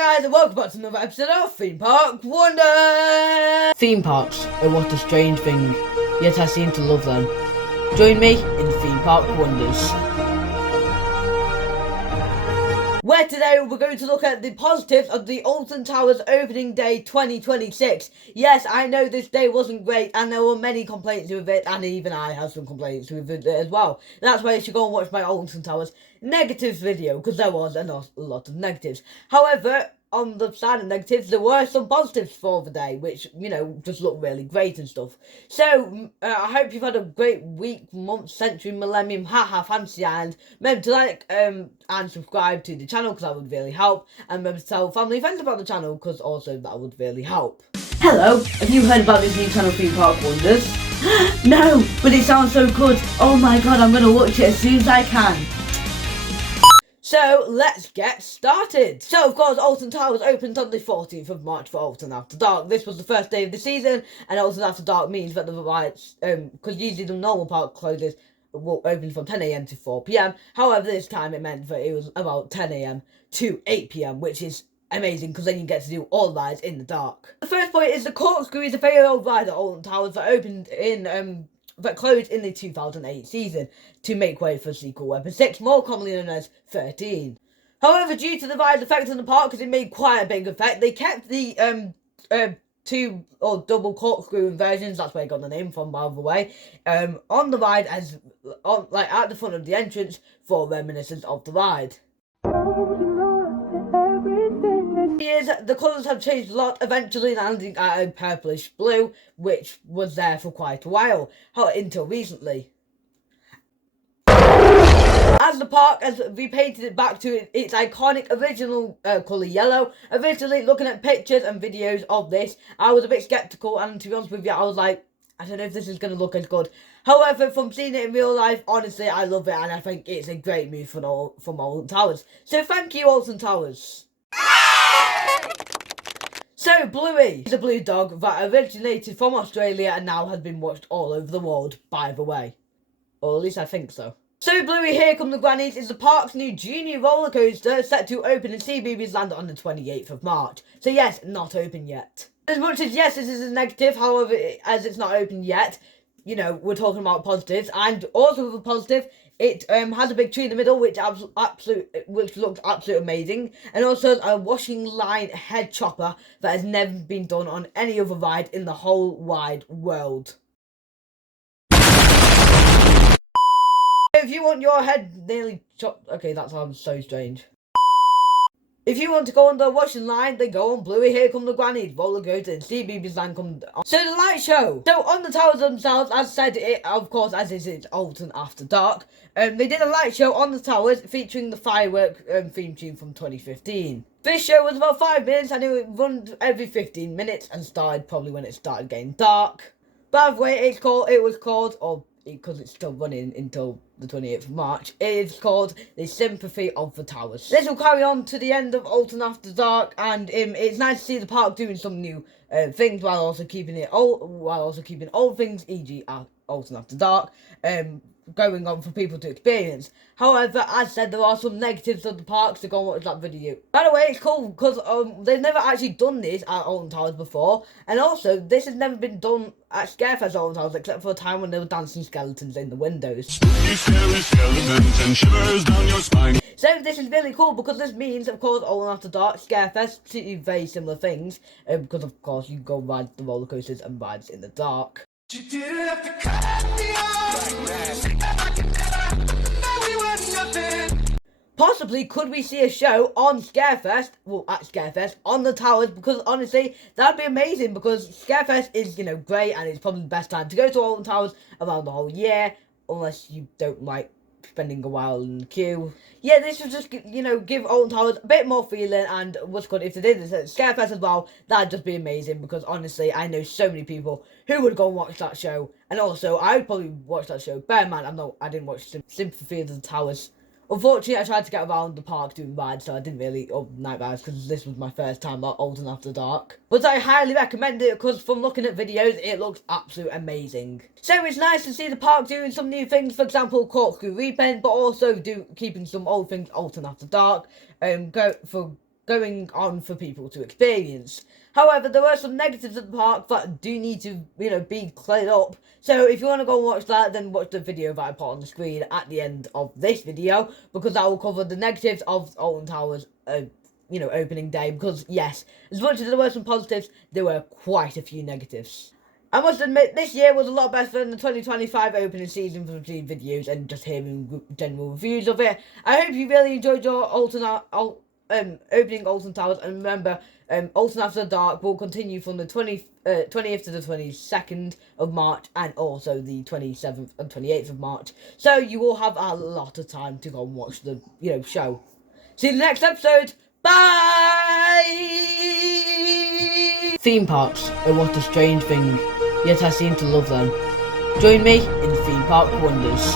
guys, and welcome back to another episode of Theme Park Wonders! Theme parks are what a strange thing, yet I seem to love them. Join me in Theme Park Wonders, where today we're going to look at the positives of the Alton Towers Opening Day 2026. Yes, I know this day wasn't great and there were many complaints with it, and even I had some complaints with it as well. That's why you should go and watch my Alton Towers negatives video, because there was a lot of negatives. However, on the side of negatives, there were some positives for the day, which, you know, just look really great and stuff. So, I hope you've had a great week, month, century, millennium, haha, fancy, and remember to like, and subscribe to the channel, because that would really help, and remember to tell family and friends about the channel, because also that would really help. Hello, have you heard about this new channel, Theme Park Wonders? No, but it sounds so good. Oh my god, I'm going to watch it as soon as I can. So, let's get started. So, of course, Alton Towers opened on the 14th of March for Alton After Dark. This was the first day of the season, and Alton After Dark means that the rides, because usually the normal park closes, will open from 10 AM to 4 PM. However, this time it meant that it was about 10 AM to 8 PM, which is amazing, because then you get to do all rides in the dark. The first point is the Corkscrew is a very old ride at Alton Towers that opened in, that closed in the 2008 season to make way for sequel Weapon 6, more commonly known as 13. However, due to the ride's effect on the park, because it made quite a big effect, they kept the two or double corkscrew versions, that's where I got the name from, by the way, on the ride as like at the front of the entrance for reminiscence of the ride. The colours have changed a lot, eventually landing at a purplish blue, which was there for quite a while, until recently. As the park has repainted it back to its iconic original colour yellow. Originally, looking at pictures and videos of this, I was a bit sceptical, and to be honest with you, I was like, I don't know if this is going to look as good. However, from seeing it in real life, honestly, I love it, and I think it's a great move from Alton Towers. So thank you, Alton Towers. So, Bluey is a blue dog that originated from Australia and now has been watched all over the world, by the way. Or at least I think so. So, Bluey Here Come the Grannies is the park's new junior roller coaster set to open in CBeebies Land on the 28th of March. So yes, not open yet. As much as yes, this is a negative, however, as it's not open yet, you know, we're talking about positives, and also with a positive, it has a big tree in the middle, which looks absolutely amazing, and also a washing line head chopper that has never been done on any other ride in the whole wide world. If you want your head nearly chopped, okay, that sounds so strange. If you want to go on the washing line, then go on Bluey Here Come the Grannies, roller coaster, and CBeebies Land come on. So the light show. So on the towers themselves, as said, it of course, as is it's Alton After Dark. They did a light show on the towers featuring the firework theme tune from 2015. This show was about 5 minutes, and it runs every 15 minutes and started probably when it started getting dark. By the way, because it's still running until the 28th of March, it is called The Sympathy of the Towers. This will carry on to the end of Alton After Dark, and it's nice to see the park doing some new things while also keeping old things, e.g. Alton After Dark, going on for people to experience. However, as said, there are some negatives of the park, so go and watch that video. By the way, it's cool because they've never actually done this at Alton Towers before, and also this has never been done at Scarefest Alton Towers, except for a time when they were dancing skeletons in the windows. Spooky, scary skeletons and shivers down your spine. So this is really cool because this means, of course, Alton After Dark, Scarefest, two very similar things, because of course you go ride the roller coasters and rides in the dark. You didn't have to cut me off like that. Possibly, could we see a show on Scarefest, well, at Scarefest, on the towers, because honestly, that'd be amazing, because Scarefest is, you know, great, and it's probably the best time to go to Alton Towers around the whole year, unless you don't like spending a while in the queue. Yeah, this would just, you know, give Alton Towers a bit more feeling, and what's good, if they did this at Scarefest as well, that'd just be amazing, because honestly, I know so many people who would go and watch that show, and also, I would probably watch that show. Bear in mind, I didn't watch Sympathy of the Towers. Unfortunately, I tried to get around the park doing rides, so I didn't really, night rides, because this was my first time at Alton After Dark. But I highly recommend it, because from looking at videos, it looks absolutely amazing. So it's nice to see the park doing some new things, for example, Corkscrew Repaint, but also keeping some old things Alton After Dark, going on for people to experience. However, there are some negatives of the park that do need to, be cleared up. So if you want to go and watch that, then watch the video that I put on the screen at the end of this video, because I will cover the negatives of Alton Towers, opening day. Because yes, as much as there were some positives, there were quite a few negatives. I must admit, this year was a lot better than the 2025 opening season from seeing videos and just hearing general reviews of it. I hope you really enjoyed your opening Alton Towers, and remember, Alton After Dark will continue from the 20th to the 22nd of March, and also the 27th and 28th of March. So you will have a lot of time to go and watch the show. See you in the next episode. Bye! Theme parks are what a strange thing, yet I seem to love them. Join me in Theme Park Wonders.